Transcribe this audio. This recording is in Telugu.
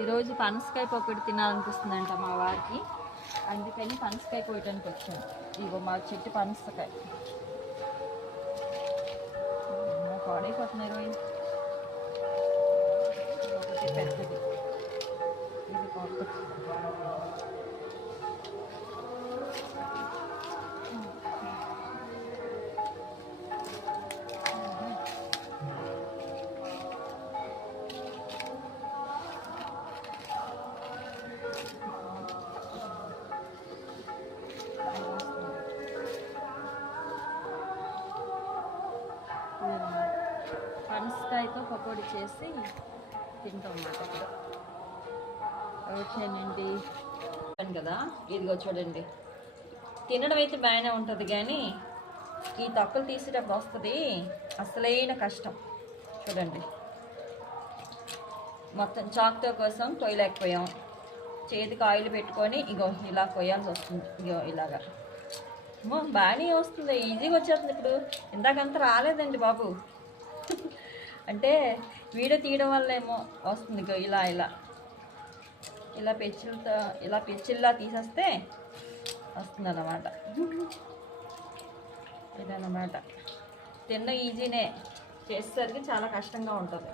ఈరోజు పనసకాయ పకోడీ తినాలనిపిస్తుందంట మా వారికి, అందుకని పనసకాయ కోయటానికి వచ్చాను. ఇగో మా చెట్టు పనసకాయ పాడైపోతున్నారు. ఒకటి పెద్దది, ఇది కొత్తది. పనసకాయతో పకోడీ చేసి తింటాం అన్నమాట. ఇప్పుడు ఓకేనండి కదా, ఇదిగో చూడండి. తినడం అయితే బాగానే ఉంటుంది, కానీ ఈ తొక్కలు తీసేటప్పుడు వస్తుంది అసలైన కష్టం. చూడండి, మొత్తం చాక్తో కోసం కొయ్యలేకపోయాం. చేతికి ఆయిల్ పెట్టుకొని ఇగో ఇలా కొయ్యాల్సి వస్తుంది. ఇగో ఇలాగా బాగానే వస్తుంది, ఈజీగా వచ్చేస్తుంది. ఇప్పుడు ఇందాకంతా రాలేదండి బాబు. అంటే వీడియో తీయడం వల్ల ఏమో వస్తుంది. ఇగో ఇలా ఇలా ఇలా పెచ్చిలతో ఇలా పెచ్చిల్లా తీసేస్తే వస్తుంది అన్నమాట. ఇదన్నమాట. తిన్న ఈజీనే, చేసేసరికి చాలా కష్టంగా ఉంటుంది.